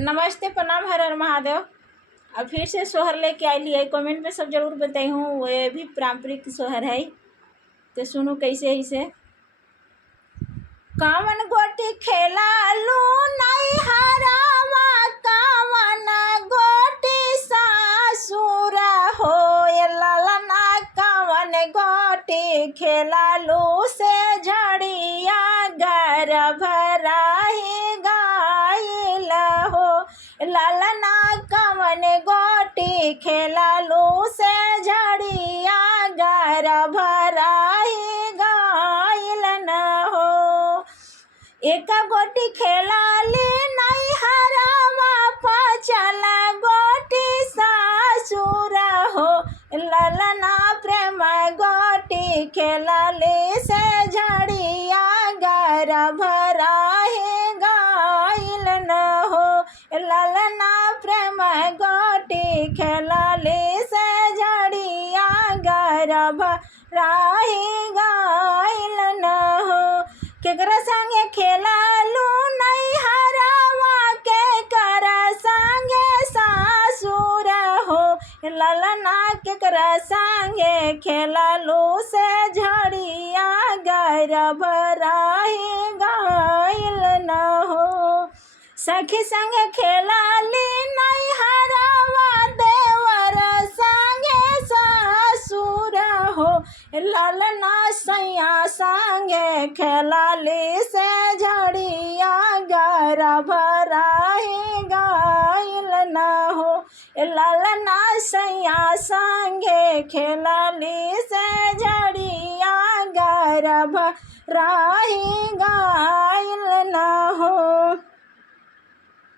नमस्ते, प्रणाम, हर हर महादेव। अब फिर से सोहर लेके आई है। कमेंट में सब जरूर बताई हूँ। वो भी पारंपरिक सोहर है, तो सुनो कैसे ही से। कावन गोटी खेला लू नहीं हरावा, कावन गोटी सासुर हो ललना, कावन गोटी खेला लू से झड़िया घर भराही गाइल हो ललना, कवन गोटी खेला लू से झड़िया घर भराही गाइल न हो। एक गोटी खेला ली नहीं हरावा, पचल गोटी सासुर हो ललना, प्रेम गोटी खेला ली से झड़िया घर भराही गाइल न हो ललना, प्रेम गोटी खेला ली से झड़िया घर भराही गाइल न हो। केकरा संगे खेला लू नहीं हरावा, केकरा संगे सासुर हो ललना, केकरा संगे खेला लू से झड़िया घर भराही गाइल न हो। सखी संगे खेला ली नहीं हरावा, देवर संगे सासुर हो ललना, सैया संगे खेला ली से झड़िया घर भराही गाइल न हो ललना, सैया संगे खेला ली से झड़िया घर भराही गाइल न हो।